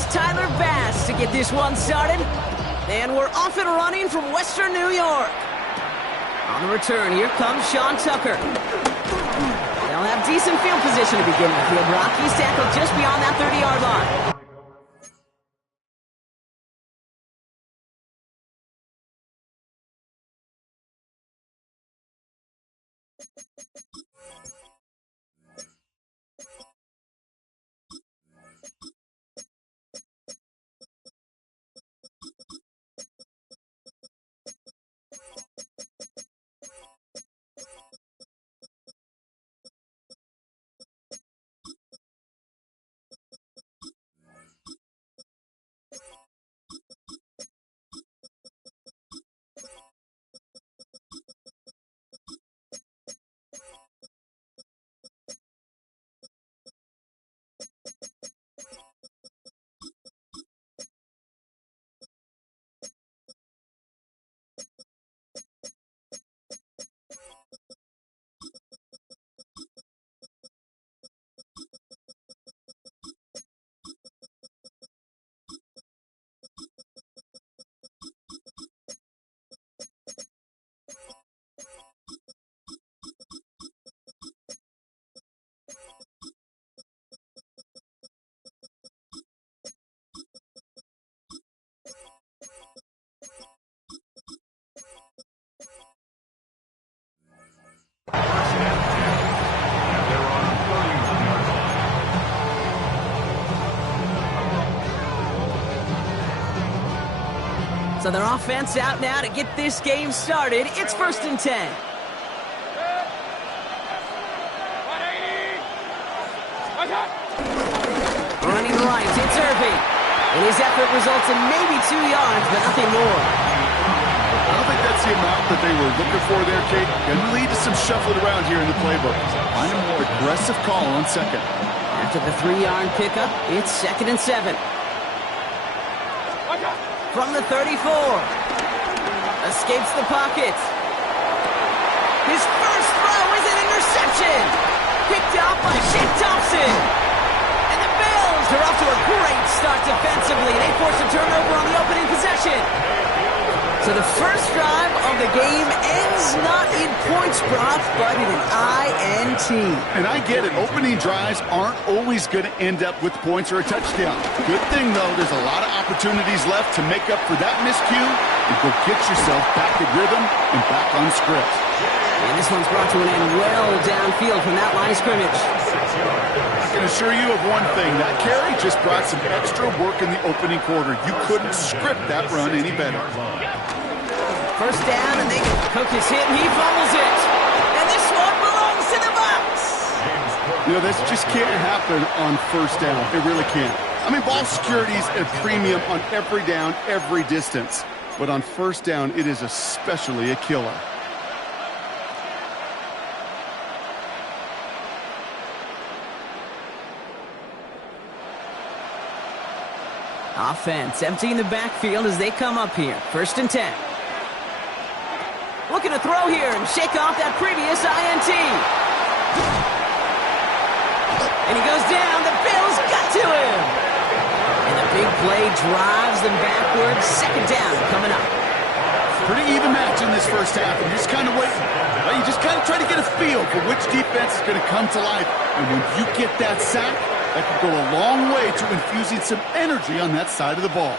here's Tyler Bass to get this one started. And we're off and running from Western New York. On the return, here comes Sean Tucker. They'll have decent field position to begin with. Field rock, he's tackled just beyond that 30-yard line. So their offense out now to get this game started. It's 1st and 10. Running right, it's Irving. And his effort results in maybe 2 yards, but nothing more. I don't think that's the amount that they were looking for there, Kate. Can lead to some shuffling around here in the playbook. Find a more aggressive call on second. After the 3-yard pickup, it's 2nd and 7. From the 34. Escapes the pocket. His first throw is an interception. Picked up by Shane Thompson. And the Bills are off to a great start defensively. They force a turnover on the opening possession. So the first drive of the game ends not in points, Brock, but in an INT. And I get it. Opening drives aren't always going to end up with points or a touchdown. Good thing, though, there's a lot of opportunities left to make up for that miscue and go get yourself back in rhythm and back on script. And this one's brought to an end well downfield from that line of scrimmage. I can assure you of one thing. That carry just brought some extra work in the opening quarter. You couldn't script that run any better. First down, and they cook his hit, and he fumbles it. And this one belongs to the Bucs. You know, this just can't happen on first down. It really can't. I mean, ball security is a premium on every down, every distance. But on first down, it is especially a killer. Offense emptying the backfield as they come up here. 1st and 10. Looking to throw here and shake off that previous INT. And he goes down. The Bills got to him. And the big play drives them backwards. 2nd down coming up. Pretty even match in this first half. And you're just kind of waiting. Well, you just kind of try to get a feel for which defense is going to come to life. And when you get that sack, that can go a long way to infusing some energy on that side of the ball.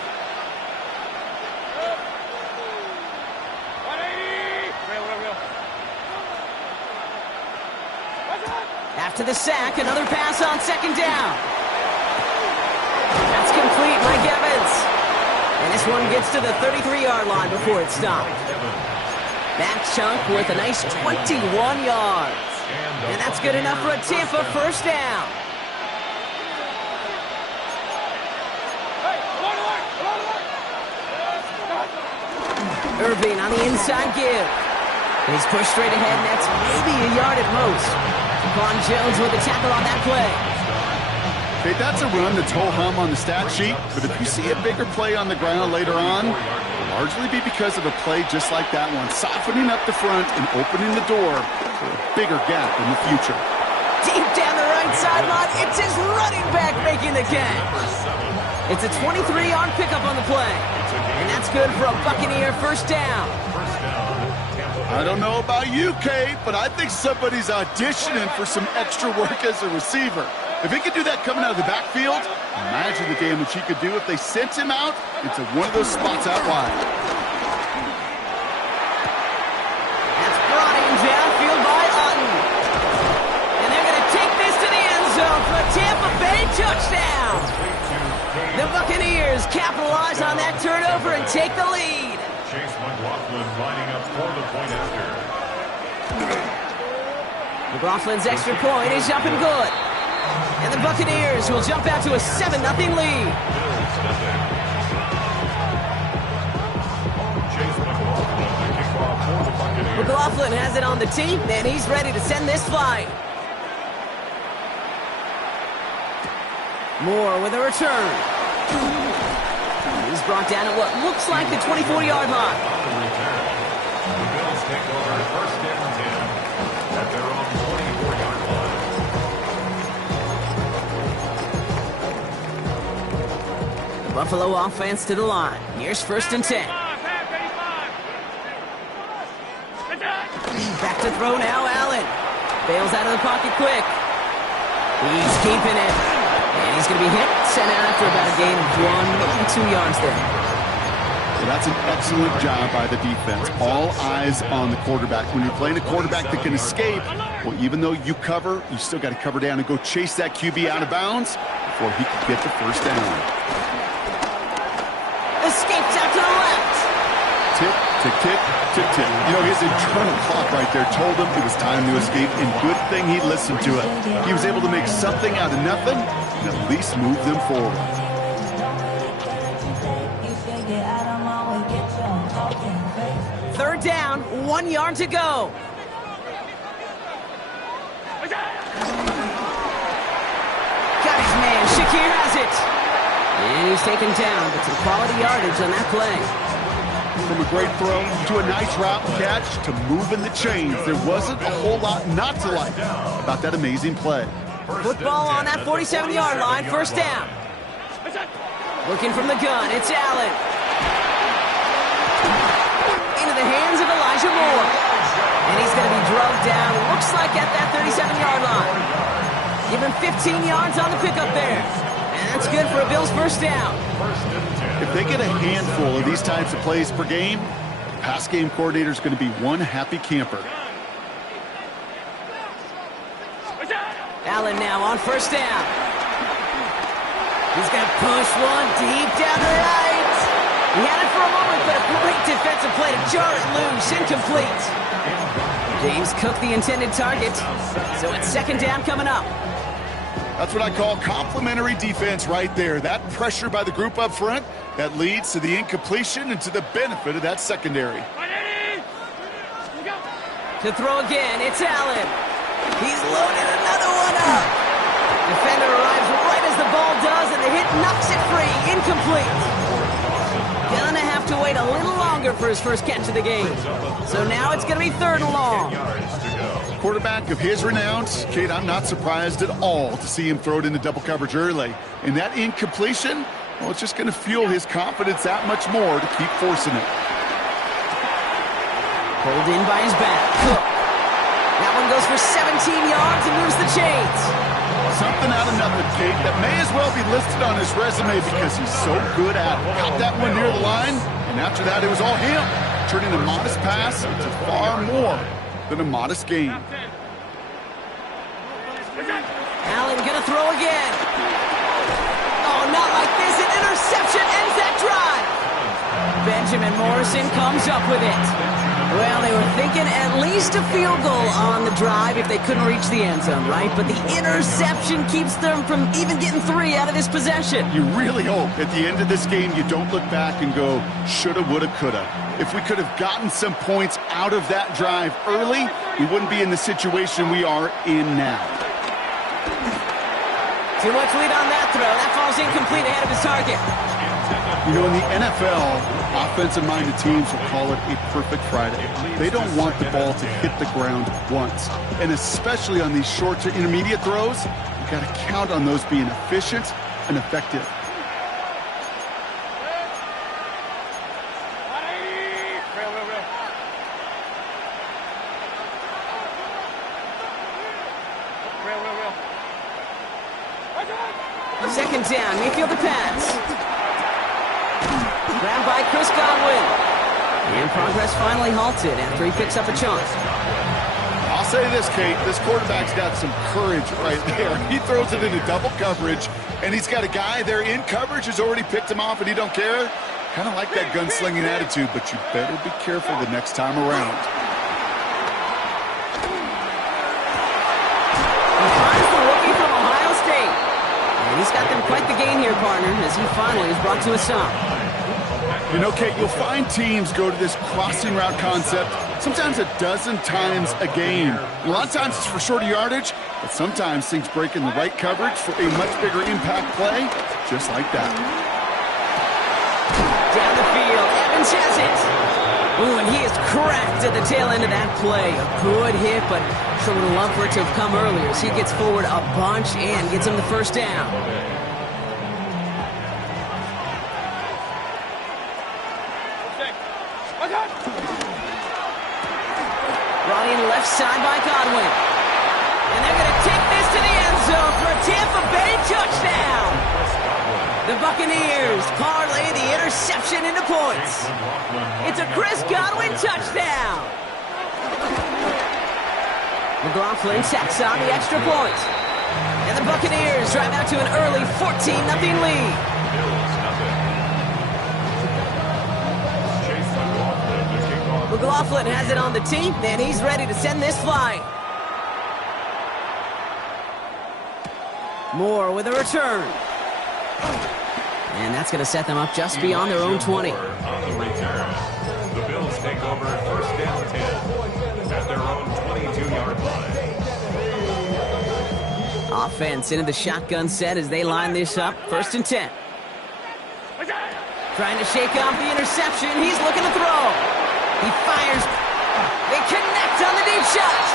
After the sack, another pass on 2nd down. That's complete, Mike Evans. And this one gets to the 33-yard line before it's stopped. That chunk worth a nice 21 yards. And that's good enough for a Tampa first down. Irving on the inside give. He's pushed straight ahead, and that's maybe a yard at most. Vaughn Jones with a tackle on that play. Okay, that's a run that's ho-hum on the stat sheet, but if you see a bigger play on the ground later on, it'll largely be because of a play just like that one, softening up the front and opening the door for a bigger gap in the future. Deep down the right sideline, it's his running back making the catch. It's a 23-yard pickup on the play. And that's good for a Buccaneer first down. I don't know about you, Kate, but I think somebody's auditioning for some extra work as a receiver. If he could do that coming out of the backfield, imagine the damage he could do if they sent him out into one of those spots out wide. That's brought in downfield by Otten. And they're going to take this to the end zone for a Tampa Bay touchdown. The Buccaneers capitalize on that turnover and take the lead. Chase McLaughlin lining up for the point after. McLaughlin's extra point is up and good. And the Buccaneers will jump out to a 7-0 lead. McLaughlin has it on the tee, and he's ready to send this flight. Moore with a return. He's brought down at what looks like the 24-yard line. The Bills take over first down 10 at their own 24-yard line. The Buffalo offense to the line. Here's first and 10. Back to throw now, Allen. Bails out of the pocket quick. He's keeping it. And he's going to be hit, sent out after about a gain of 1, maybe 2 yards there. Well, that's an excellent job by the defense. All eyes on the quarterback. When you're playing a quarterback that can escape, well, even though you cover, you still got to cover down and go chase that QB out of bounds before he can get the first down. Escapes out to the left. Tick, tick, tick, tick, tick. You know, his internal clock right there told him it was time to escape, and good thing he listened to it. He was able to make something out of nothing and at least move them forward. Third down, 1 yard to go. Got his man, Shakir has it. And he's taken down, but some quality yardage on that play. From a great throw to a nice route catch to moving the chains, there wasn't a whole lot not to like about that amazing play. Football on that 47-yard line, first down. Looking from the gun, it's Allen. Into the hands of Elijah Moore. And he's going to be drugged down, looks like at that 37-yard line. Give him 15 yards on the pickup there. And that's good for a Bills first down. If they get a handful of these types of plays per game, the pass game coordinator is going to be one happy camper. Allen now on first down. He's going to push one deep down the right. He had it for a moment, but a great defensive play to jar it loose. Incomplete. James Cook the intended target. So it's second down coming up. That's what I call complimentary defense right there. That pressure by the group up front, that leads to the incompletion and to the benefit of that secondary. To throw again, it's Allen. He's loaded another one up. Defender arrives right as the ball does, and the hit knocks it free. Incomplete. Gonna have to wait a little longer for his first catch of the game. So now it's gonna be third and long. Quarterback of his renown, Kate, I'm not surprised at all to see him throw it into double coverage early. And that incompletion, well, it's just going to fuel his confidence that much more to keep forcing it. Pulled in by his back. Cook. That one goes for 17 yards and moves the chains. Something out of nothing, Kate, that may as well be listed on his resume because he's so good at it. Got that one near the line, and after that, it was all him, turning a modest pass into far more than a modest game. Allen gonna throw again. Oh, not like this. An interception ends that drive. Benjamin Morrison comes up with it. Well, they were thinking at least a field goal on the drive if they couldn't reach the end zone, right? But the interception keeps them from even getting 3 out of this possession. You really hope at the end of this game you don't look back and go, shoulda, woulda, coulda. If we could have gotten some points out of that drive early, we wouldn't be in the situation we are in now. Too much lead on that throw. That falls incomplete ahead of his target. You know, in the NFL, offensive-minded teams will call it a perfect Friday. They don't want the ball to hit the ground once. And especially on these short to intermediate throws, you've got to count on those being efficient and effective. Second down, Mayfield the pass. Grabbed by Chris Godwin. And progress finally halted after he picks up a chunk. I'll say this, Kate, this quarterback's got some courage right there. He throws it into double coverage, and he's got a guy there in coverage who's already picked him off, and he don't care. Kind of like that gunslinging attitude, but you better be careful the next time around. He finds the rookie from Ohio State. And he's got them quite the gain here, partner, as he finally is brought to a stop. You know, Kate, you'll find teams go to this crossing route concept sometimes a dozen times a game. And a lot of times it's for shorter yardage, but sometimes things break in the right coverage for a much bigger impact play, just like that. Down the field, Evans has it. Ooh, and he is cracked at the tail end of that play. A good hit, but sure would have loved for it to have come earlier as he gets forward a bunch and gets him the first down. Running left side by Godwin. And they're going to take this to the end zone for a Tampa Bay touchdown. The Buccaneers parlay the interception into points. It's a Chris Godwin touchdown. McLaughlin sacks on the extra point. And the Buccaneers drive out to an early 14-0 lead. McLaughlin has it on the tee, and he's ready to send this flying. Moore with a return. And that's going to set them up just beyond their own 20. On the return. The Bills take over first down 10 at their own 22-yard line. Offense into the shotgun set as they line this up. First and 10. Trying to shake off the interception. He's looking to throw. He fires. They connect on the deep shot.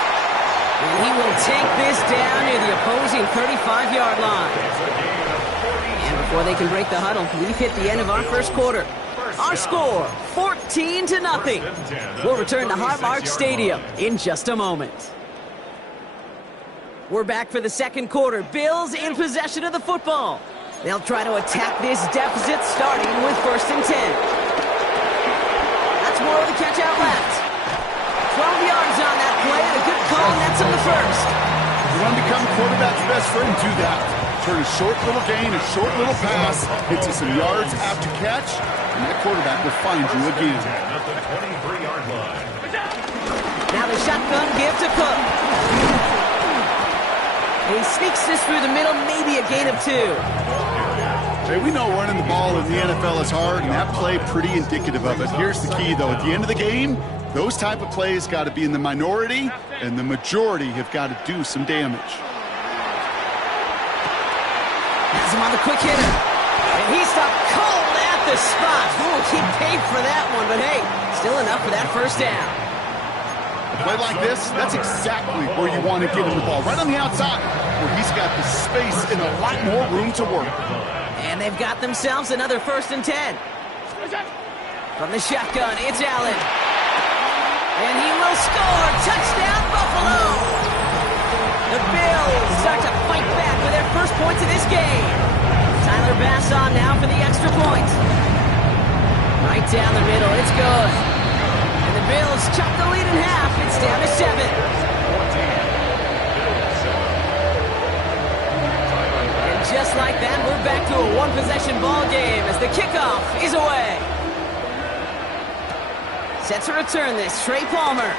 And he will take this down near the opposing 35-yard line. And before they can break the huddle, we've hit the end of our first quarter. Our score, 14-0. We'll return to Highmark Stadium in just a moment. We're back for the second quarter. Bills in possession of the football. They'll try to attack this deficit starting with first and 10. More with the catch out left. 12 yards on that play, and a good call, and that's on the first. You want to become the quarterback's best friend, do that. Turn a short little gain, a short little pass, into some yards after catch, and that quarterback will find you again. At the 23-yard line. Now the shotgun give to Cook. And he sneaks this through the middle, maybe a gain of 2. Hey, we know running the ball in the NFL is hard, and that play pretty indicative of it. Here's the key, though. At the end of the game, those type of plays got to be in the minority, and the majority have got to do some damage. Has him on the quick hitter. And he stopped cold at the spot. Ooh, he paid for that one, but hey, still enough for that first down. A play like this, that's exactly where you want to get him the ball. Right on the outside, where he's got the space and a lot more room to work. And they've got themselves another first and 10. From the shotgun, it's Allen. And he will score. Touchdown, Buffalo. The Bills start to fight back with their first points of this game. Tyler Bass on now for the extra point. Right down the middle, it's good. And the Bills chop the lead in half. It's down to 7. Just like that, we're back to a one-possession ball game as the kickoff is away. Set to return this, Trey Palmer.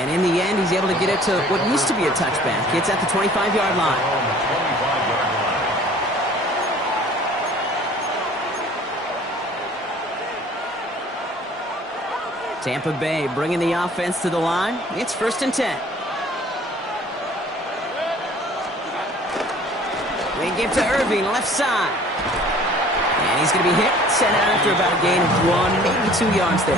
And in the end, he's able to get it to what used to be a touchback. It's at the 25-yard line. Tampa Bay bringing the offense to the line. It's first and 10. They give to Irving, left side. And he's going to be hit, set out after about a gain of 1, maybe 2 yards there.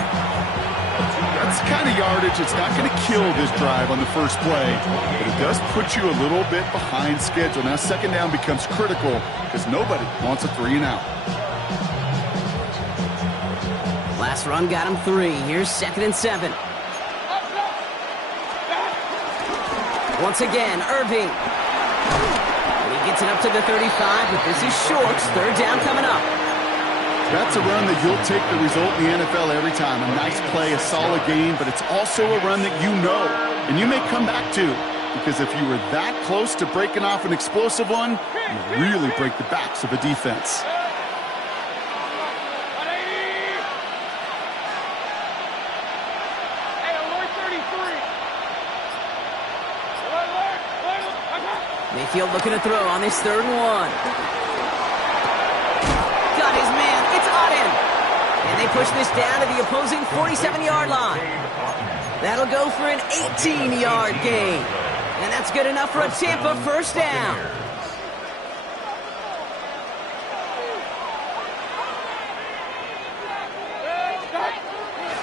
That's the kind of yardage it's not going to kill this drive on the first play, but it does put you a little bit behind schedule. Now second down becomes critical because nobody wants a 3 and out. Last run got him 3. Here's second and 7. Once again, Irving. Gets it up to the 35, but this is short. Third down coming up. That's a run that you'll take the result in the NFL every time. A nice play, a solid game, but it's also a run that you know and you may come back to, because if you were that close to breaking off an explosive one, you really break the backs of a defense. Mayfield looking to throw on this 3rd and 1. Got his man. It's Auden. And they push this down to the opposing 47-yard line. That'll go for an 18-yard gain. And that's good enough for a Tampa first down.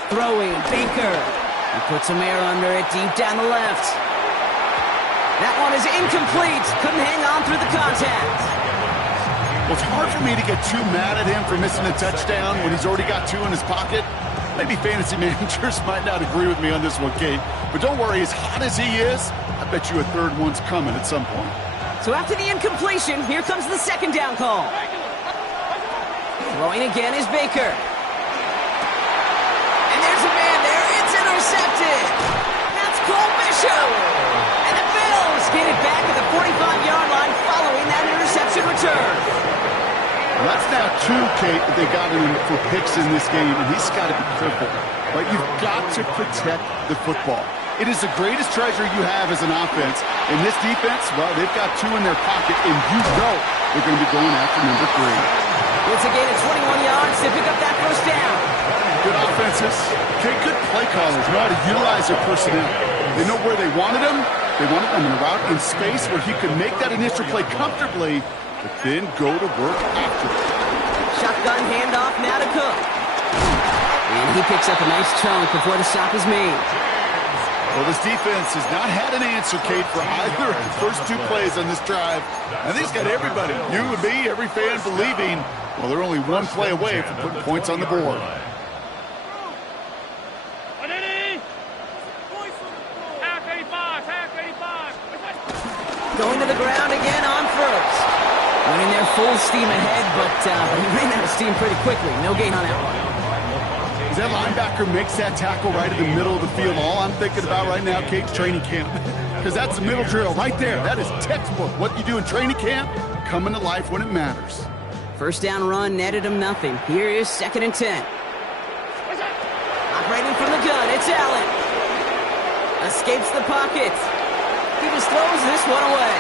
Throwing, Baker. He puts some air under it deep down the left. That one is incomplete. Couldn't hang on through the contact. Well, it's hard for me to get too mad at him for missing a touchdown when he's already got 2 in his pocket. Maybe fantasy managers might not agree with me on this one, Kate. But don't worry, as hot as he is, I bet you a 3rd one's coming at some point. So after the incompletion, here comes the 2nd down call. Throwing again is Baker. And there's a man there. It's intercepted. That's Cole Bishop. And the Bills get it back at the 45-yard line following that interception return. Well, that's now 2, Kate, that they got him for picks in this game, and he's got to be careful. Right? You've got to protect the football. It is the greatest treasure you have as an offense. And this defense, well, they've got 2 in their pocket, and you know they're going to be going after number 3. It's a gain of 21 yards to pick up that first down. Good offenses. Okay, good play callers know how to utilize their personnel. They know where they wanted them. They wanted them in a route in space where he could make that initial play comfortably, but then go to work after it. Shotgun handoff now to Cook. And he picks up a nice chunk before the stop is made. Well, this defense has not had an answer, Kate, for either of the first 2 plays on this drive. I think it's got everybody, you and me, every fan believing, well, they're only 1 play away from putting points on the board. Going to the ground again on first. Went in there full steam ahead, but he ran out of steam pretty quickly. No gain on that one. As that linebacker makes that tackle right in the middle of the field, all I'm thinking about right now, Kate, training camp. Because that's the middle drill right there. That is textbook. What you do in training camp, coming to life when it matters. First down run netted him nothing. Here is 2nd and 10. Operating from the gun, it's Allen. Escapes the pocket. He just throws this one away.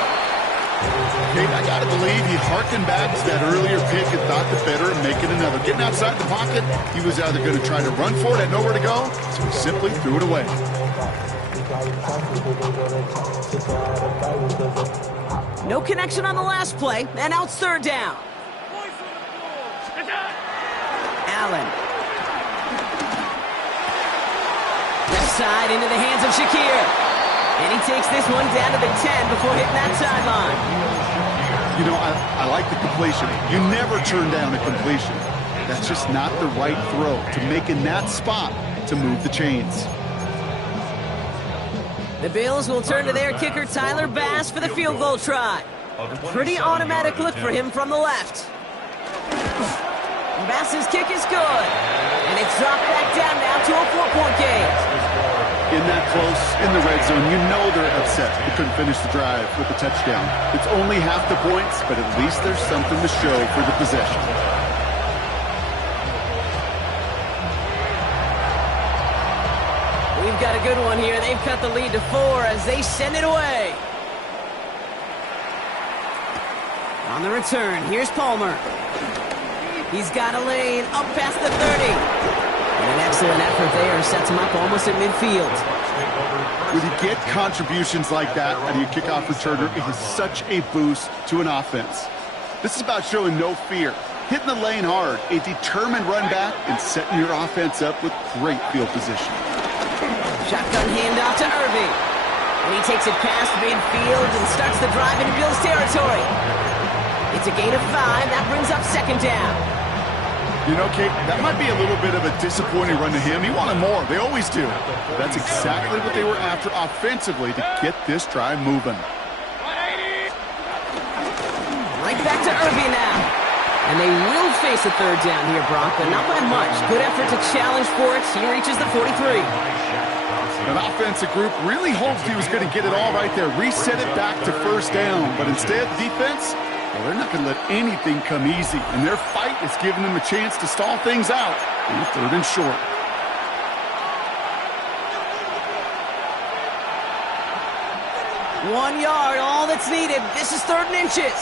Kate, I got to believe he harkened back to that earlier pick and thought the better of making another. Getting outside the pocket, he was either going to try to run for it, had nowhere to go, so he simply threw it away. No connection on the last play, and now it's 3rd down. Allen. Left side into the hands of Shakir. And he takes this one down to the 10 before hitting that sideline. You know, I like the completion. You never turn down a completion. That's just not the right throw to make in that spot to move the chains. The Bills will turn to their kicker, Tyler Bass, for the field goal try. A pretty automatic look for him from the left. Bass's kick is good. And it's dropped back down now to a 4-point game. In that close, in the red zone, you know they're upset they couldn't finish the drive with a touchdown. It's only half the points, but at least there's something to show for the possession. We've got a good one here. They've cut the lead to 4 as they send it away. On the return, here's Palmer. He's got a lane up past the 30. And an excellent effort there sets him up almost at midfield. When you get contributions like that out of your kickoff returner, it is such a boost to an offense. This is about showing no fear, hitting the lane hard, a determined run back, and setting your offense up with great field position. Shotgun handoff to Irving. And he takes it past midfield and starts the drive into Bills territory. It's a gain of 5. That brings up 2nd down. You know, Kate, that might be a little bit of a disappointing run to him. He wanted more. They always do. That's exactly what they were after offensively to get this drive moving. Right back to Irving now. And they will face a third down here, Brock, but not by much. Good effort to challenge for it. He reaches the 43. An offensive group really hoped he was going to get it all right there, reset it back to first down. But instead, defense, well, they're not going to let anything come easy. And their fight is giving them a chance to stall things out on the third and short. One yard, all that's needed. This is third and inches.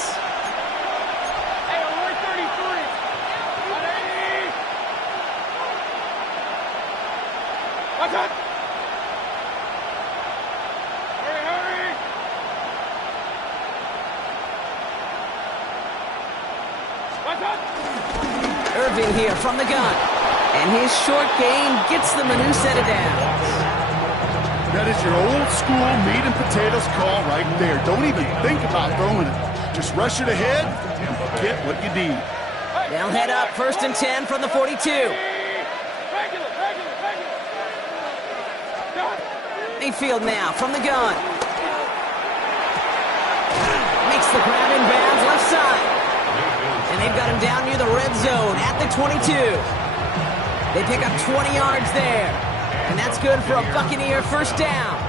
Irving here from the gun. And his short gain gets them a new set of downs. That is your old school meat and potatoes call right there. Don't even think about throwing it. Just rush it ahead and get what you need. They'll head up first and 10 from the 42. Mayfield now from the gun. Makes the grab in bounds left side. And they've got him down near the red zone at the 22. They pick up 20 yards there. And that's good for a Buccaneer first down.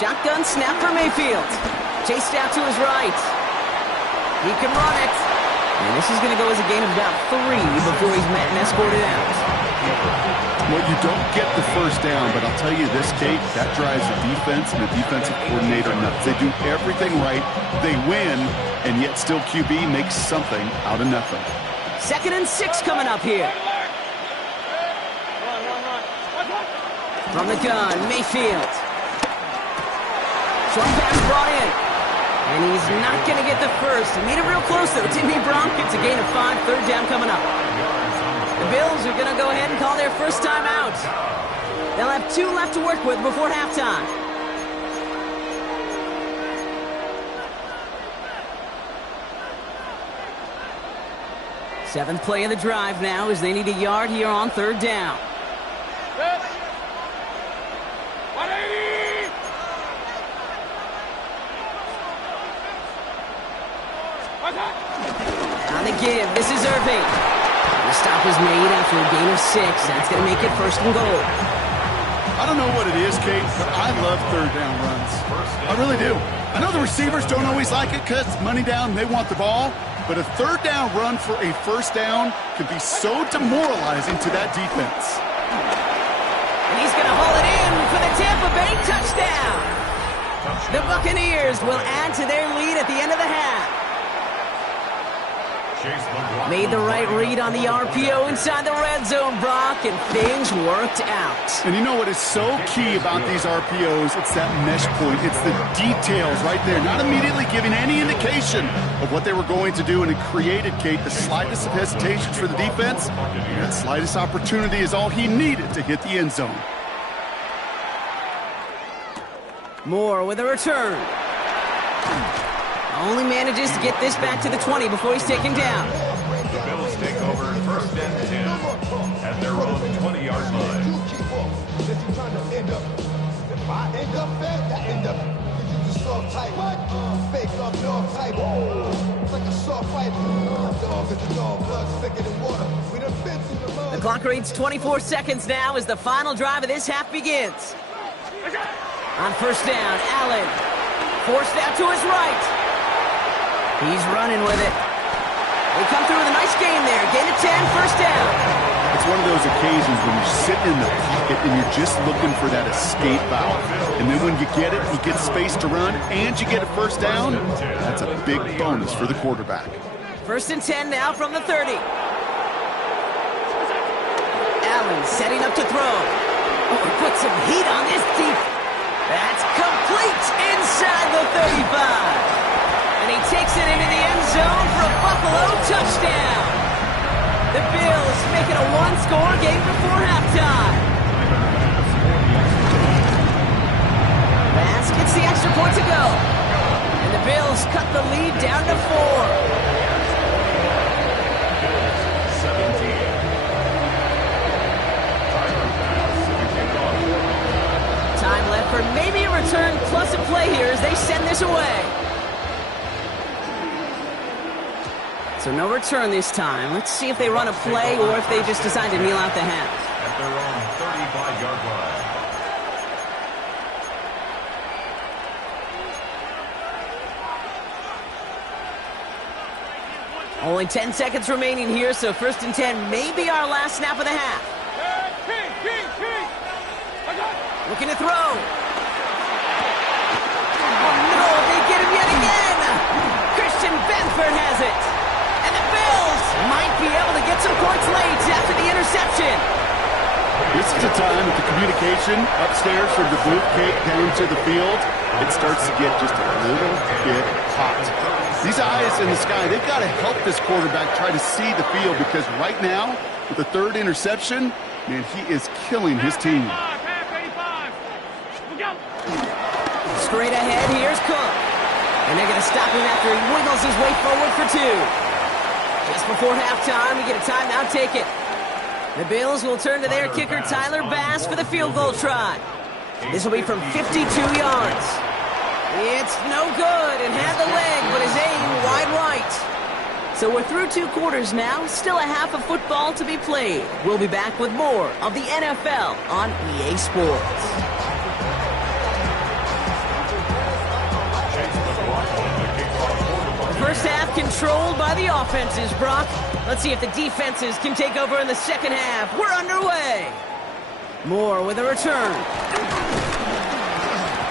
Shotgun snap for Mayfield. Chased out to his right. He can run it. And this is going to go as a gain of about 3 before he's met and escorted out. Well, you don't get the first down, but I'll tell you this, Kate, that drives the defense and the defensive coordinator nuts. They do everything right, they win, and yet still QB makes something out of nothing. 2nd and 6 coming up here. From the gun, Mayfield. Short pass brought in. And he's not going to get the first. He made it real close, though. Timmy Bronk gets a gain of 5, third down coming up. The Bills are going to go ahead and call their first time out. They'll have 2 left to work with before halftime. Seventh play of the drive now as they need a yard here on third down. 180! On the give, this is Irving. The stop is made after a gain of 6. That's going to make it first and goal. I don't know what it is, Kate, but I love third down runs. I really do. I know the receivers don't always like it because money down, they want the ball. But a third down run for a first down can be so demoralizing to that defense. And he's going to haul it in for the Tampa Bay touchdown. The Buccaneers will add to their lead at the end of the half. Made the right read on the RPO inside the red zone, Brock, and things worked out. And you know what is so key about these RPOs? It's that mesh point. It's the details right there. Not immediately giving any indication of what they were going to do, and it created, Kate, the slightest of hesitations for the defense. And that slightest opportunity is all he needed to hit the end zone. Moore with a return. Only manages to get this back to the 20 before he's taken down. The Bills take over first and 10 at their own 20-yard line. The clock reads 24 seconds now as the final drive of this half begins. On first down, Allen forced out to his right. He's running with it. They come through with a nice gain there. Gain of 10, first down. It's one of those occasions when you're sitting in the pocket and you're just looking for that escape valve. And then when you get it, you get space to run, and you get a first down. That's a big bonus for the quarterback. First and 10 now from the 30. Allen setting up to throw. Oh, he puts some heat on this deep. That's complete inside the 35. And he takes it into the end zone for a Buffalo touchdown. The Bills make it a one-score game before halftime. Bass gets the extra point to go. And the Bills cut the lead down to 4. Time left for maybe a return plus a play here as they send this away. So no return this time. Let's see if they run a play or if they just decide to kneel out the half. At their own 35-yard line. Only 10 seconds remaining here, so 1st and 10 may be our last snap of the half. Looking to throw. Oh no, they get him yet again. Christian Benford has it. And the Bills might be able to get some points late after the interception. This is a time with the communication upstairs from the booth cake down to the field. It starts to get just a little bit hot. These eyes in the sky, they've got to help this quarterback try to see the field because right now, with the 3rd interception, man, he is killing his team. Straight ahead, here's Cook. And they're going to stop him after he wiggles his way forward for 2. Just before halftime, we get a timeout taken. The Bills will turn to their kicker, Tyler Bass, for the field goal try. This will be from 52 yards. It's no good and had the leg, but his aim wide right. So we're through 2 quarters now, still a half of football to be played. We'll be back with more of the NFL on EA Sports. First half controlled by the offenses, Brock. Let's see if the defenses can take over in the second half. We're underway. Moore with a return.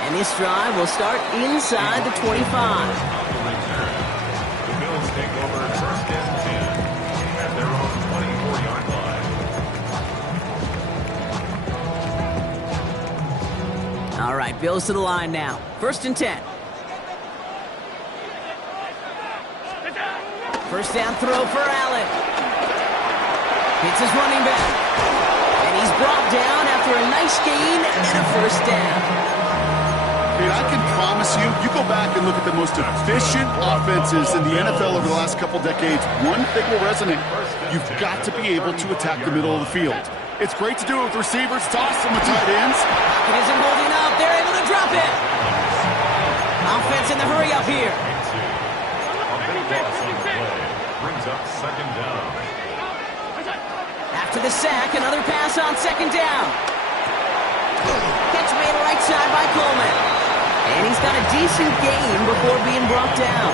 And this drive will start inside the 25. The Bills take over 1st and 10 at their own 24-yard line. All right, Bills to the line now. 1st and 10. First down throw for Allen. Hits his running back. And he's brought down after a nice gain and a 1st down. Dude, I can promise you, you go back and look at the most efficient offenses in the NFL over the last couple decades, one thing will resonate. You've got to be able to attack the middle of the field. It's great to do it with receivers. It's awesome with tight ends. It isn't holding up. They're able to drop it. Offense in the hurry up here. Brings up 2nd down. After the sack, another pass on 2nd down. Catch made right side by Coleman. And he's got a decent gain before being brought down.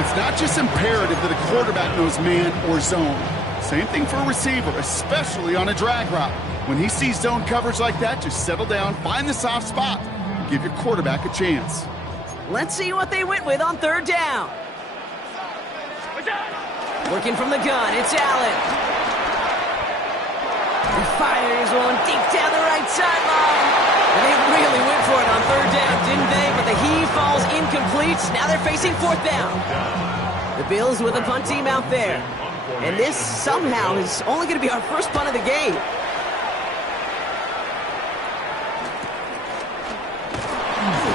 It's not just imperative that a quarterback knows man or zone. Same thing for a receiver, especially on a drag route. When he sees zone coverage like that, just settle down, find the soft spot, and give your quarterback a chance. Let's see what they went with on 3rd down. Working from the gun, it's Allen. He fires one deep down the right sideline. And they really went for it on 3rd down, didn't they? But the heave falls incomplete. Now they're facing 4th down. The Bills with a punt team out there. And this somehow is only going to be our first punt of the game.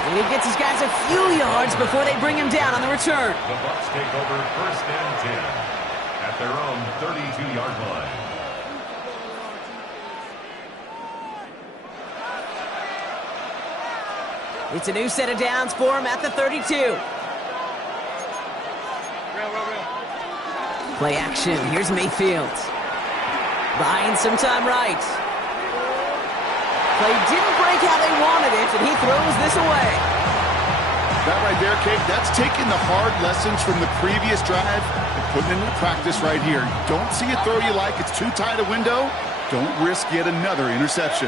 And he gets his guys a few yards before they bring him down on the return. The Bucs take over 1st and 10 at their own 32-yard line. It's a new set of downs for him at the 32. Play action. Here's Mayfield. Buying some time right. Play didn't break how they wanted it, and he throws this away. That right there, Kate, that's taking the hard lessons from the previous drive and putting it into practice right here. Don't see a throw you like. It's too tight a window. Don't risk yet another interception.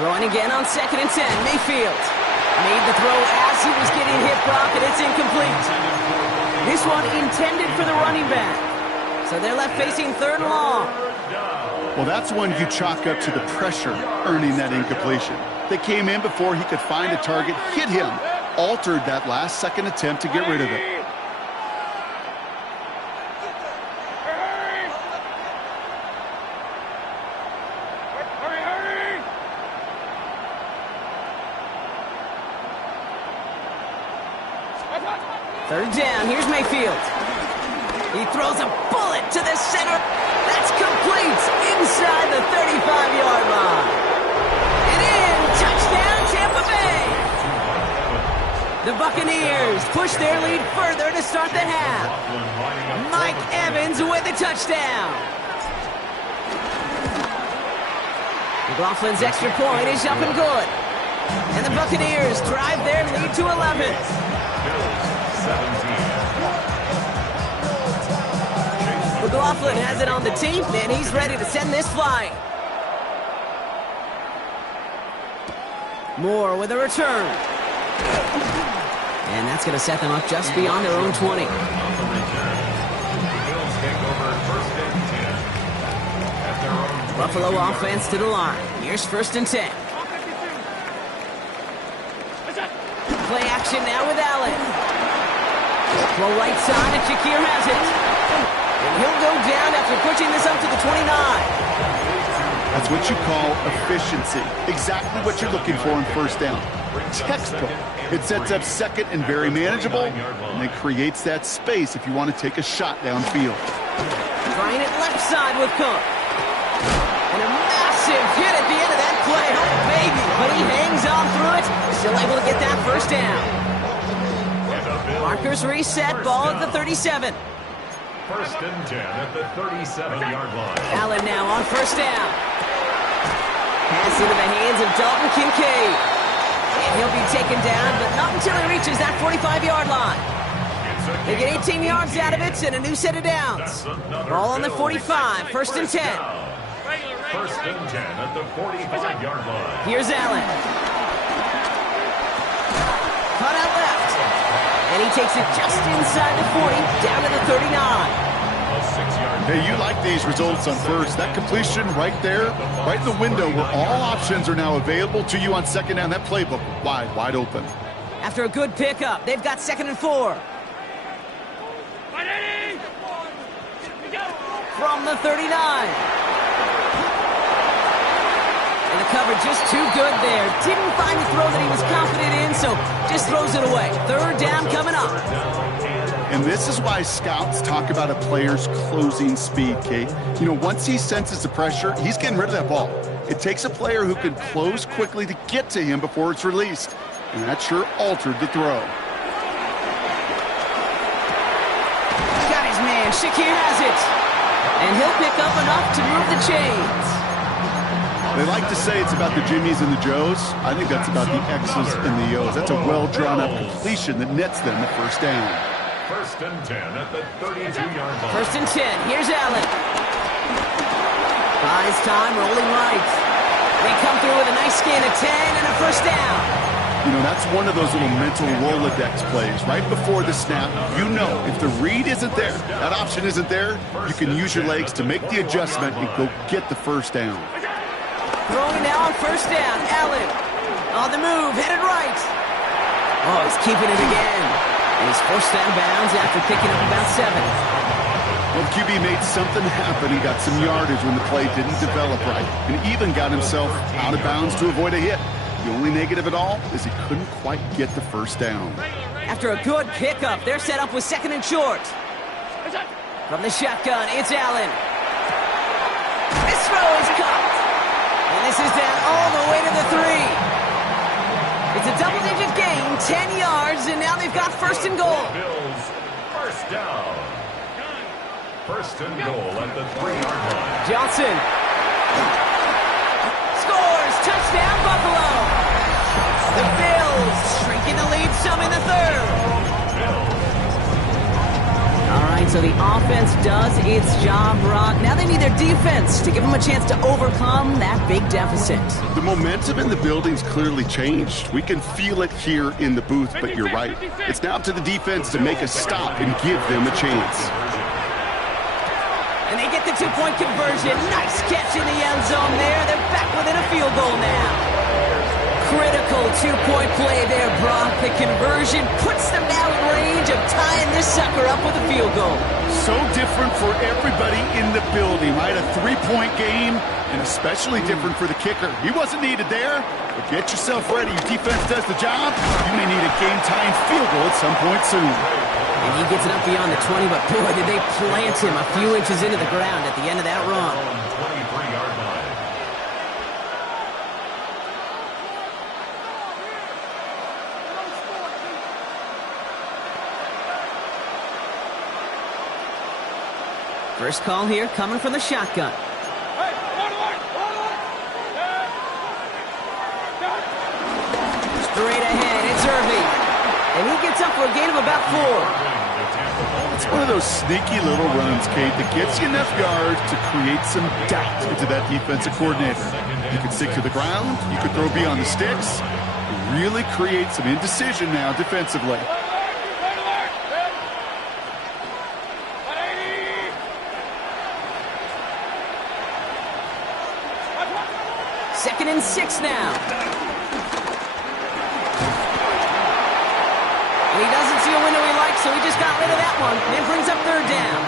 Throwing again on 2nd and 10. Mayfield made the throw as he was getting hit, Brock, and it's incomplete. This one intended for the running back. So they're left facing 3rd and long. Well, that's one you chalk up to the pressure earning that incompletion. They came in before he could find a target, hit him, altered that last-second attempt to get rid of it. Third down, here's Mayfield. He throws a bullet to the center. That's complete inside the 35-yard line. And in, touchdown! Buccaneers push their lead further to start the half. Mike Evans with the touchdown. McLaughlin's extra point is up and good. And the Buccaneers drive their lead to 11. McLaughlin has it on the team, and he's ready to send this flying. Moore with a return. And that's going to set them up just beyond their own 20. Buffalo offense to the line. Here's 1st and 10. Play action now with Allen. Well, right side, and Shakir has it. And he'll go down after pushing this up to the 29. That's what you call efficiency. Exactly what you're looking for in 1st down. Textbook. It sets up 2nd and very manageable, and it creates that space if you want to take a shot downfield. Trying it left side with Cook. And a massive hit at the end of that play. Oh, baby. But he hangs on through it. Still able to get that 1st down. Markers reset. Ball at the 37. 1st and 10 at the 37-yard line. Allen now on 1st down. Pass into the hands of Dalton Kincaid. And he'll be taken down, but not until he reaches that 45-yard line. They get 18 yards out of it and a new set of downs. Ball on the 45, 1st and 10. 1st and 10 at the 45-yard line. Here's Allen. Cut out left. And he takes it just inside the 40, down to the 39. Hey, you like these results on 1st. That completion right there, right in the window where all options are now available to you on 2nd down. That playbook wide open. After a good pickup, they've got 2nd and 4. From the 39. And the coverage just too good there. Didn't find the throw that he was confident in, so just throws it away. 3rd down coming up. And this is why scouts talk about a player's closing speed, Kate. You know, once he senses the pressure, he's getting rid of that ball. It takes a player who can close quickly to get to him before it's released. And that sure altered the throw. Got his man. Shakir has it. And he'll pick up enough to move the chains. They like to say it's about the Jimmies and the Joes. I think that's about the X's and the O's. That's a well-drawn-up completion that nets them the 1st down. 1st and 10 at the 32-yard line. 1st and 10. Here's Allen. Buys time, rolling right. They come through with a nice gain of 10 and a 1st down. You know, that's one of those little mental Rolodex plays. Right before the snap, you know if the read isn't there, that option isn't there, you can use your legs to make the adjustment and go get the 1st down. Throwing now on 1st down. Allen on the move, headed right. Oh, he's keeping it again. And he's forced out of bounds after picking up about 7. Well, QB made something happen. He got some yardage when the play didn't develop right, and even got himself out of bounds to avoid a hit. The only negative at all is he couldn't quite get the 1st down. After a good pickup, they're set up with 2nd and short. From the shotgun, it's Allen. This throw is caught. And this is down all the way to the 3. It's a double-digit gain, 10 yards, and now they've got 1st and goal. Bills, 1st down. 1st and goal at the 3-yard line. Johnson scores, touchdown Buffalo. The Bills shrinking the lead some in the 3rd. All right, so the offense does its job, Brock. Now they need their defense to give them a chance to overcome that big deficit. The momentum in the building's clearly changed. We can feel it here in the booth, but you're right. It's now up to the defense to make a stop and give them a chance. And they get the 2-point conversion. Nice catch in the end zone there. They're back within a field goal now. Critical 2-point play there, Brock. The conversion puts them now in range of tying this sucker up with a field goal. So different for everybody in the building, right? A 3-point game, and especially different for the kicker. He wasn't needed there, but get yourself ready. Your defense does the job. You may need a game-tying field goal at some point soon. And he gets it up beyond the 20, but boy, did they plant him a few inches into the ground at the end of that run. 23-yard line. First call here coming from the shotgun. Straight ahead, it's Irving. And he gets up for a gain of about 4. It's one of those sneaky little runs, Kate, that gets you enough yards to create some doubt into that defensive coordinator. You can stick to the ground, you could throw beyond the sticks, really create some indecision now defensively. Second and 6 now. And he doesn't see a window he likes, so he just got rid of that one. And brings up third down.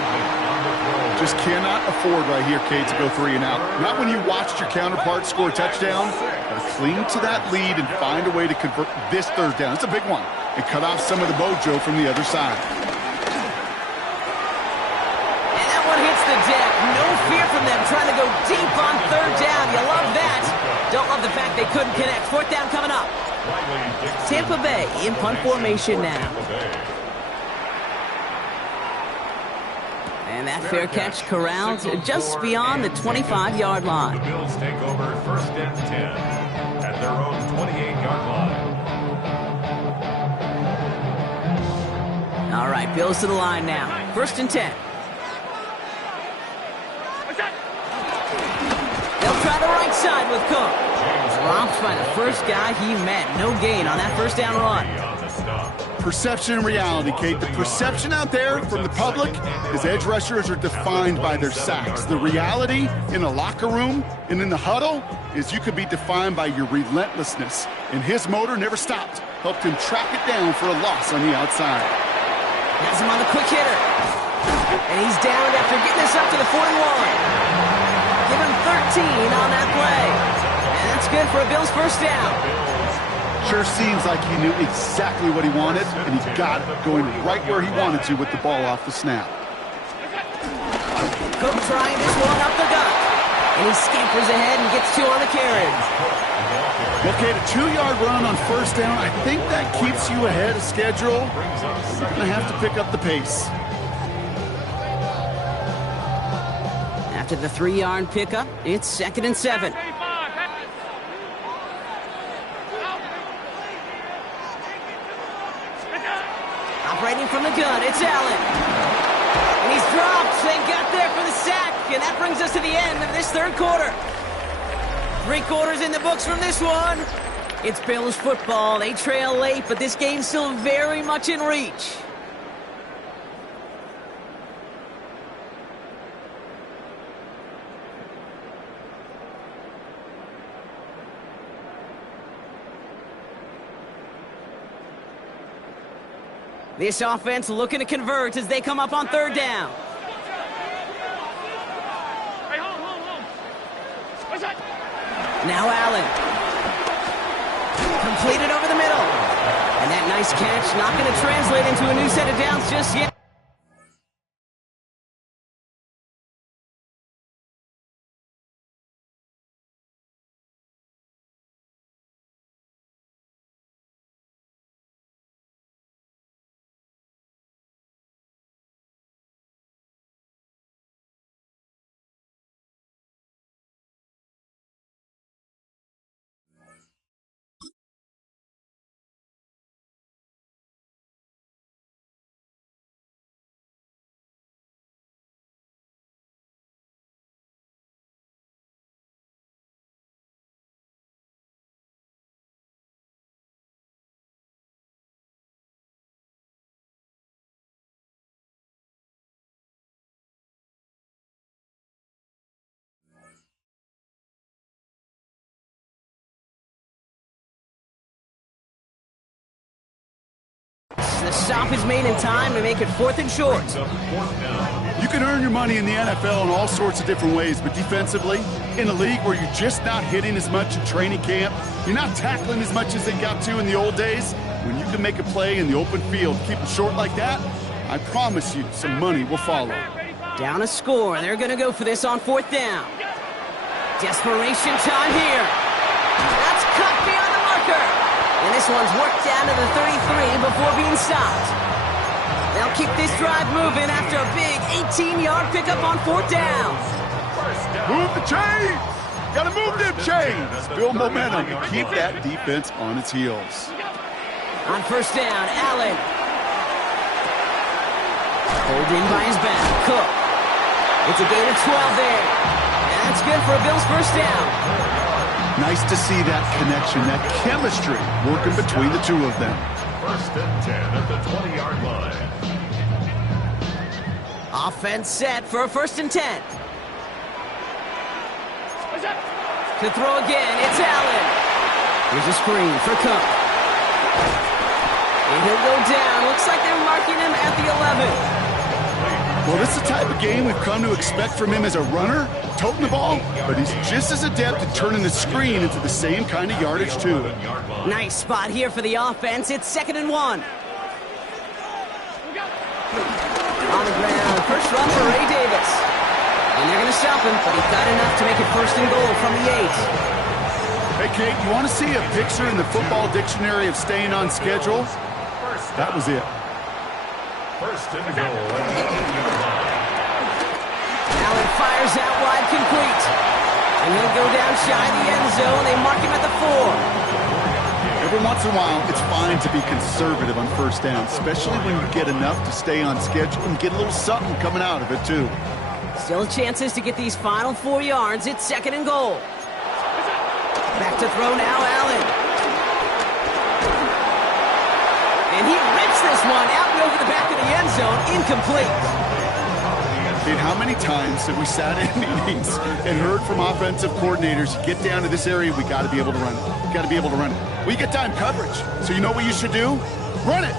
Just cannot afford right here, Kate, to go 3 and out. Not when you watched your counterpart score a touchdown. Gotta cling to that lead and find a way to convert this third down. It's a big one. And cut off some of the mojo from the other side. And that one hits the deck. No fear from them trying to go deep on third down. You love that. Don't love the fact they couldn't connect. Fourth down coming up. Tampa Bay in punt formation now. And that fair catch corralled just beyond the 25-yard line. The Bills take over first and 10 at their own 28-yard line. All right, Bills to the line now. First and 10. They'll try the right side with Cook. Dropped by the first guy he met. No gain on that first down run. Perception and reality, Kate. The perception out there from the public is edge rushers are defined by their sacks. The reality in the locker room and in the huddle is you could be defined by your relentlessness. And his motor never stopped. Helped him track it down for a loss on the outside. Has him on the quick hitter. And he's downed after getting this up to the 41. Give him 13 on that play. And that's good for a Bills first down. Sure seems like he knew exactly what he wanted, and he got it going right where he wanted to with the ball off the snap. Cook trying this one up the gut. And he scampers ahead and gets 2 on the carry. Okay, the 2-yard run on first down, I think that keeps you ahead of schedule. You're going to have to pick up the pace. After the 3-yard pickup, it's second and 7. Operating from the gun, it's Allen. And he's dropped. They got there for the sack. And that brings us to the end of this third quarter. 3 quarters in the books from this one. It's Bills football. They trail late, but this game's still very much in reach. This offense looking to convert as they come up on third down. Now Allen. Completed over the middle. And that nice catch not going to translate into a new set of downs just yet. The stop is made in time to make it 4th and short. You can earn your money in the NFL in all sorts of different ways, but defensively, in a league where you're just not hitting as much in training camp, you're not tackling as much as they got to in the old days, when you can make a play in the open field, keep it short like that, I promise you some money will follow. Down a score. They're going to go for this on 4th down. Desperation time here. That's cut beyond the marker. And this one's worked down to the 33 before being stopped. They'll keep this drive moving after a big 18-yard pickup on 4th down. Move the chains! Gotta move them chains! Build momentum and keep that defense on its heels. On 1st down, Allen. Pulled in by his back, Cook. It's a gain of 12 there. And that's good for a Bills 1st down. Nice to see that connection, that chemistry working between the two of them. 1st and 10 at the 20-yard line. Offense set for a 1st and 10. To throw again, it's Allen. Here's a screen for Cook. And he'll go down. Looks like they're marking him at the 11. Well, this is the type of game we've come to expect from him as a runner, toting the ball, but he's just as adept at turning the screen into the same kind of yardage, too. Nice spot here for the offense. It's 2nd and 1. On the ground, first run for Ray Davis. And they're going to stop him, but he got enough to make it 1st and goal from the 8. Hey, Kate, you want to see a picture in the football dictionary of staying on schedule? That was it. 1st and goal at the 8-yard line. Allen fires out wide, complete. And he'll go down shy of the end zone. They mark him at the 4. Every once in a while, it's fine to be conservative on 1st down, especially when you get enough to stay on schedule and get a little something coming out of it, too. Still chances to get these final 4 yards. It's 2nd and goal. Back to throw now, Allen. And he rips this one out and over the back of the end zone. Incomplete. Dude, how many times have we sat in meetings and heard from offensive coordinators, get down to this area, we got to be able to run it. We got to be able to run it. We get time coverage. So you know what you should do? Run it.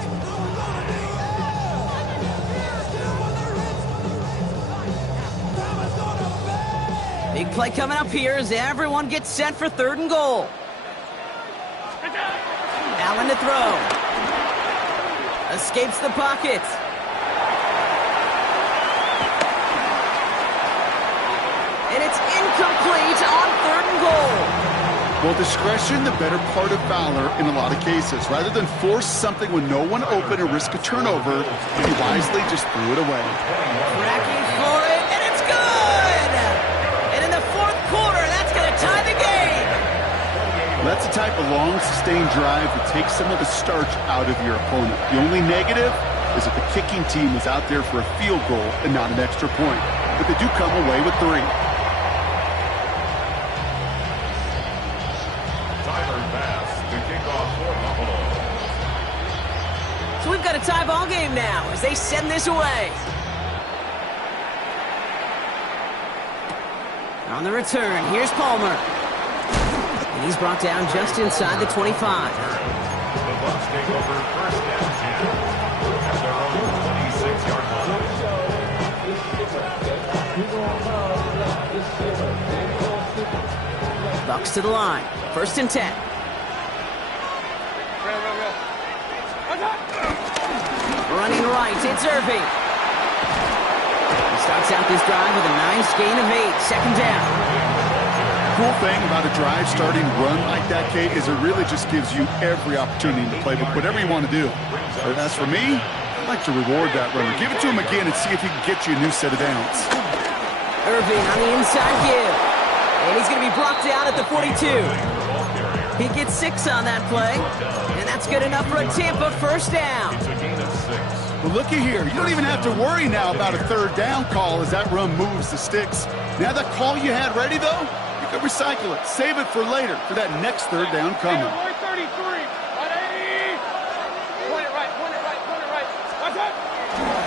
Big play coming up here as everyone gets set for 3rd and goal. Allen to throw. Escapes the pocket. And it's incomplete on 3rd and goal. Well, discretion, the better part of valor in a lot of cases. Rather than force something with no one open and risk a turnover, he wisely just threw it away. Cracking for it, and it's good! And in the 4th quarter, that's going to tie the game. That's the type of long, sustained drive that takes some of the starch out of your opponent. The only negative is that the kicking team is out there for a field goal and not an extra point. But they do come away with 3. So we've got a tie ball game now as they send this away. On the return, here's Palmer. And he's brought down just inside the 25. The Bucs take over 1st and 10 at their own 26-yard line. Bucs to the line. 1st and 10. Running right, it's Irving. He starts out this drive with a nice gain of 8. 2nd down. Cool thing about a drive starting run like that, Kate, is it really just gives you every opportunity in the playbook, whatever you want to do. But as for me, I'd like to reward that runner. Give it to him again and see if he can get you a new set of downs. Irving on the inside give. And he's going to be brought down at the 42. He gets 6 on that play. And that's good enough for a Tampa 1st down. Well, looky here. You don't even have to worry now about a 3rd down call as that run moves the sticks. Now that call you had ready, though, you can recycle it. Save it for later for that next 3rd down coming. 33, 180. Point it right. Watch out.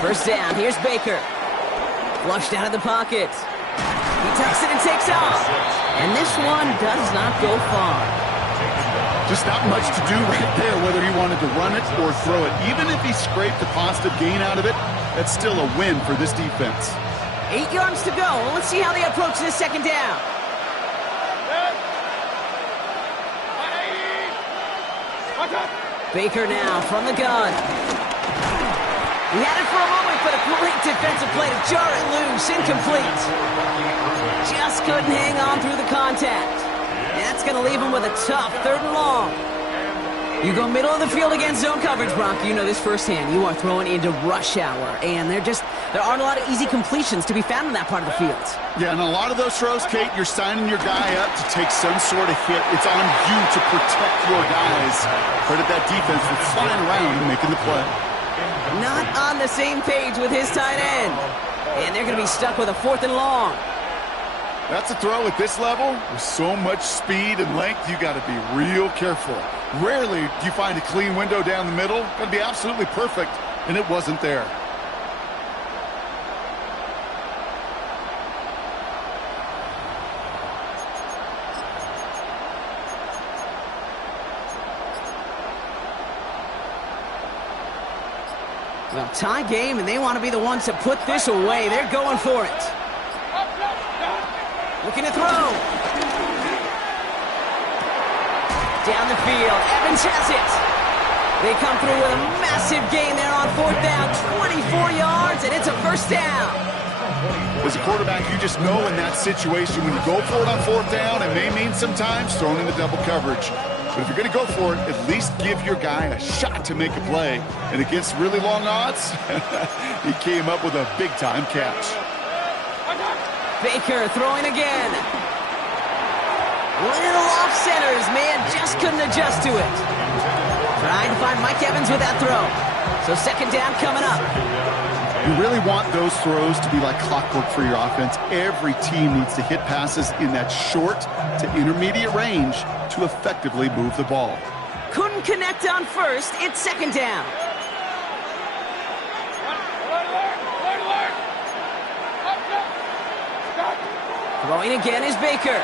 1st down, here's Baker. Flushed out of the pocket. He tucks it and takes off. And this one does not go far. Just not much to do right there, whether he wanted to run it or throw it. Even if he scraped a positive gain out of it, that's still a win for this defense. 8 yards to go. Let's see how they approach this 2nd down. 180. Watch out. Baker now from the gun. He had it for a moment, but a great defensive play to jar it loose. Incomplete. Just couldn't hang on through the contact. And that's going to leave him with a tough 3rd and long. You go middle of the field against zone coverage, Brock. You know this firsthand. You are throwing into rush hour, and there aren't a lot of easy completions to be found in that part of the field. Yeah, and a lot of those throws, Kate, you're signing your guy up to take some sort of hit. It's on you to protect your guys. Credit that defense for flying around and making the play. Not on the same page with his tight end. And they're going to be stuck with a 4th and long. That's a throw at this level. With so much speed and length, you got to be real careful. Rarely do you find a clean window down the middle. Got to be absolutely perfect, and it wasn't there. Well, tie game, and they want to be the ones to put this away. They're going for it. Looking to throw. Down the field. Evans has it. They come through with a massive gain there on 4th down. 24 yards, and it's a first down. As a quarterback, you just know in that situation when you go for it on 4th down, it may mean sometimes throwing into double coverage. But if you're going to go for it, at least give your guy a shot to make a play. And against really long odds, he came up with a big-time catch. Baker throwing again. Little off centers, man, just couldn't adjust to it. Trying to find Mike Evans with that throw. So 2nd down coming up. You really want those throws to be like clockwork for your offense. Every team needs to hit passes in that short to intermediate range to effectively move the ball. Couldn't connect on 1st. It's 2nd down. Throwing again is Baker.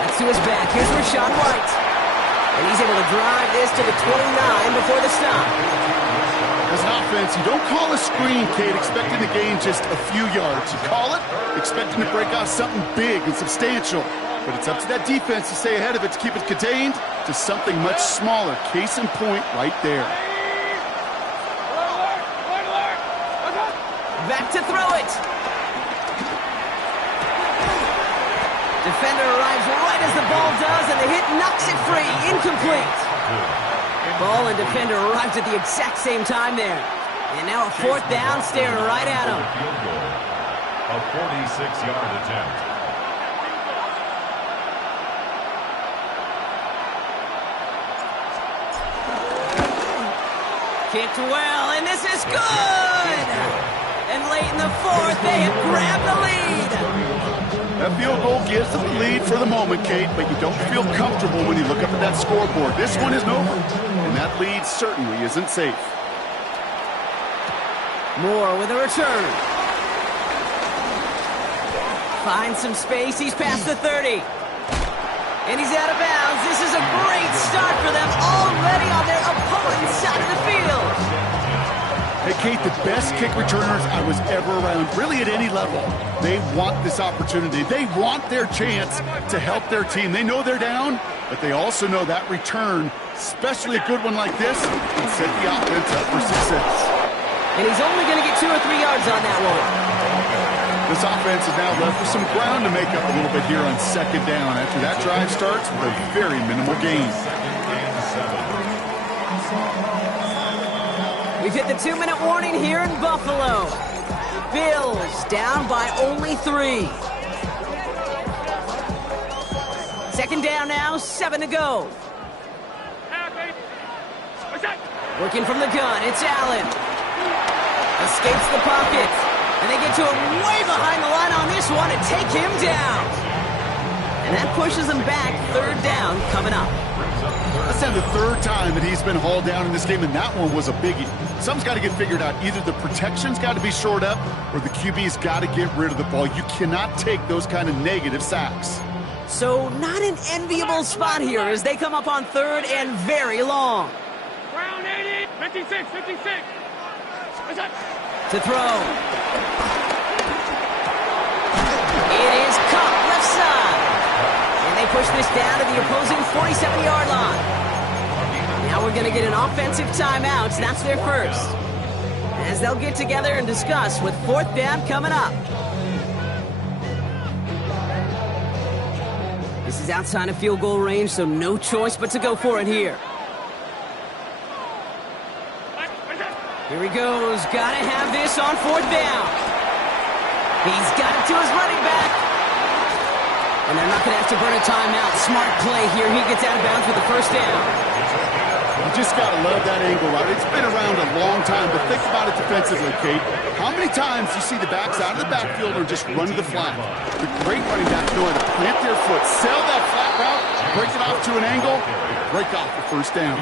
That's to his back. Here's Rashawn White. And he's able to drive this to the 29 before the stop. As an offense, you don't call a screen, Kate, expecting to gain just a few yards. You call it expecting to break out something big and substantial. But it's up to that defense to stay ahead of it, to keep it contained to something much smaller. Case in point right there. Back to throw it. Defender arrives right as the ball does, and the hit knocks it free. Incomplete. Ball and defender arrives at the exact same time there. And now a 4th down staring right at him. A 46-yard attempt. Kicked well, and this is good! And late in the 4th, they have grabbed the lead. That field goal gives them the lead for the moment, Kate, but you don't feel comfortable when you look up at that scoreboard. This one isn't over, and that lead certainly isn't safe. Moore with a return. Finds some space. He's past the 30. And he's out of bounds. This is a great start for them already on their opponent's side of the field. Hey, Kate, the best kick returners I was ever around, really at any level, they want this opportunity. They want their chance to help their team. They know they're down, but they also know that return, especially a good one like this, can set the offense up for success. And he's only going to get 2 or 3 yards on that one. This offense is now left with some ground to make up a little bit here on 2nd down after that drive starts with a very minimal gain. We've hit the 2-minute warning here in Buffalo. Bills down by only 3. 2nd down now, 7 to go. Working from the gun, it's Allen. Escapes the pocket. And they get to him way behind the line on this one and take him down. And that pushes them back. 3rd down coming up. That's now the 3rd time that he's been hauled down in this game, and that one was a biggie. Something's got to get figured out. Either the protection's got to be shored up, or the QB's got to get rid of the ball. You cannot take those kind of negative sacks. So not an enviable spot here as they come up on 3rd and very long. Round 80, 56. To throw. It is caught left side. And they push this down to the opposing 47-yard line. Now we're going to get an offensive timeout. That's their first. As they'll get together and discuss with 4th down coming up. This is outside of field goal range, so no choice but to go for it here. Here he goes. Gotta have this on 4th down. He's got it to his running back. And they're not going to have to burn a timeout. Smart play here. He gets out of bounds for the 1st down. You just got to love that angle route. It's been around a long time, but think about it defensively, Kate. How many times do you see the backs out of the backfield or just run to the flat? The great running backs know how to plant their foot, sell that flat route, break it off to an angle, break off the 1st down.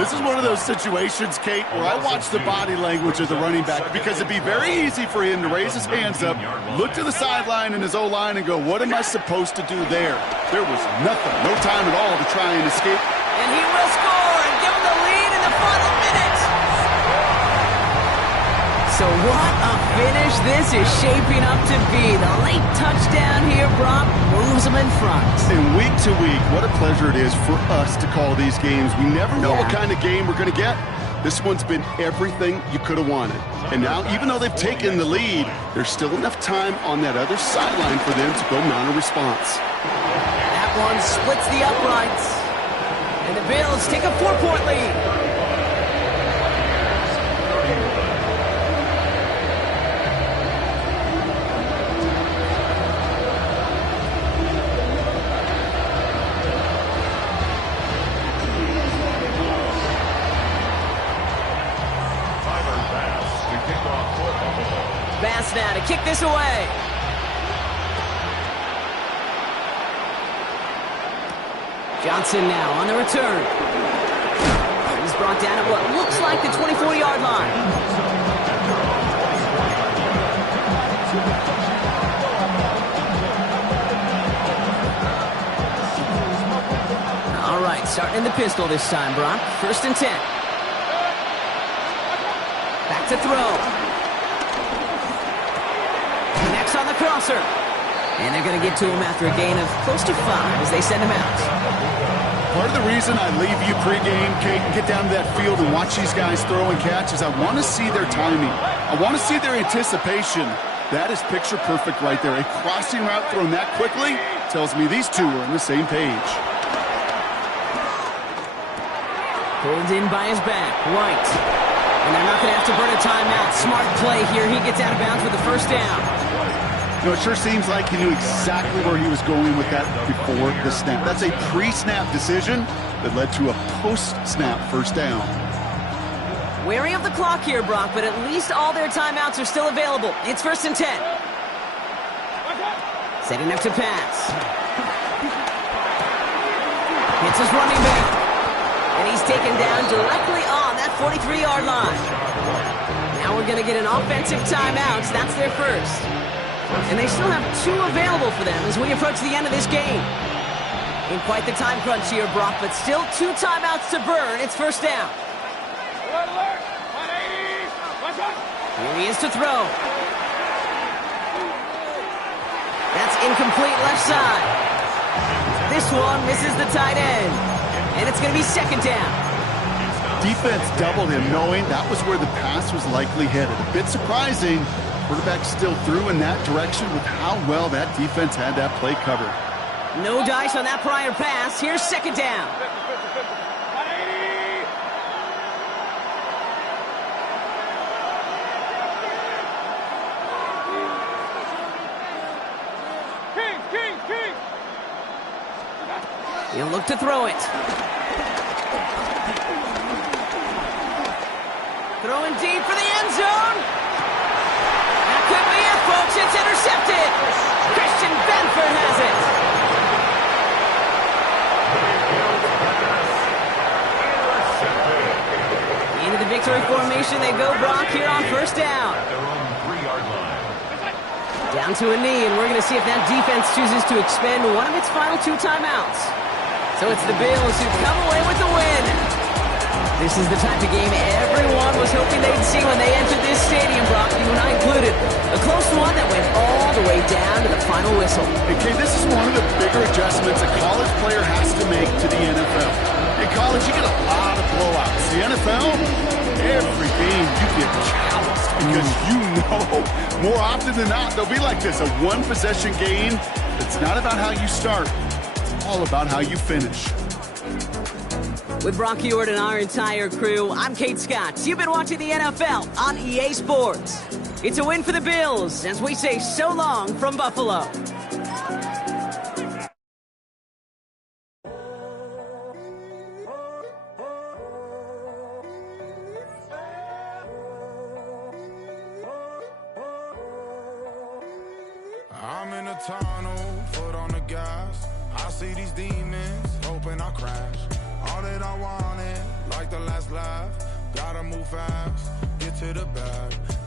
This is one of those situations, Kate, where I watch the body language of the running back because it'd be very easy for him to raise his hands up, look to the sideline in his O-line and go, what am I supposed to do there? There was nothing, no time at all to try and escape. And he will score and give him the lead in the final minute. So what a finish this is shaping up to be. The late touchdown here, Brock, moves them in front. And week to week, what a pleasure it is for us to call these games. We never know what kind of game we're going to get. This one's been everything you could have wanted. And now, even though they've taken the lead, there's still enough time on that other sideline for them to go mount a response. That one splits the uprights. And the Bills take a 4-point lead. Bass now to kick this away. Johnson now on the return. He's brought down at what looks like the 24-yard line. All right, starting in the pistol this time, Brock. 1st and 10. Back to throw. Connects on the crosser. And they're going to get to him after a gain of close to 5 as they send him out. Part of the reason I leave you pregame, Kate, and get down to that field and watch these guys throw and catch is I want to see their timing. I want to see their anticipation. That is picture perfect right there. A crossing route thrown that quickly tells me these two are on the same page. Pulled in by his back, White. And they're not going to have to burn a timeout. Smart play here. He gets out of bounds for the 1st down. You know, it sure seems like he knew exactly where he was going with that before the snap. That's a pre-snap decision that led to a post-snap 1st down. Wary of the clock here, Brock, but at least all their timeouts are still available. It's 1st and 10. Setting up to pass. Hits his running back. And he's taken down directly on that 43-yard line. Now we're going to get an offensive timeout. That's their 1st. And they still have 2 available for them as we approach the end of this game. In quite the time crunch here, Brock, but still 2 timeouts to burn. It's 1st down. Here he is to throw. That's incomplete left side. This one misses the tight end. And it's going to be 2nd down. Defense doubled him, knowing that was where the pass was likely headed. A bit surprising. Quarterback still threw in that direction with how well that defense had that play covered. No dice on that prior pass. Here's 2nd down. He'll look to throw it. Throwing deep for the end zone. That could be it, folks. It's intercepted. Christian Benford has it. Into the victory formation they go, Brock, here on 1st down. Down to a knee, and we're going to see if that defense chooses to expend one of its final 2 timeouts. So it's the Bills who come away with the win. This is the type of game everyone was hoping they'd see when they entered this stadium, Brock, you and I included. A close one that went all the way down to the final whistle. Okay, this is one of the bigger adjustments a college player has to make to the NFL. In college, you get a lot of blowouts. The NFL, every game you get calloused because you know more often than not they'll be like this, a one-possession game. It's not about how you start. It's all about how you finish. With Brock Ewart and our entire crew, I'm Kate Scott. You've been watching the NFL on EA Sports. It's a win for the Bills as we say so long from Buffalo. I'm in a tunnel, foot on the gas. I see these demons, hoping I crash. All that I wanted, like the last laugh. Gotta move fast, get to the bag.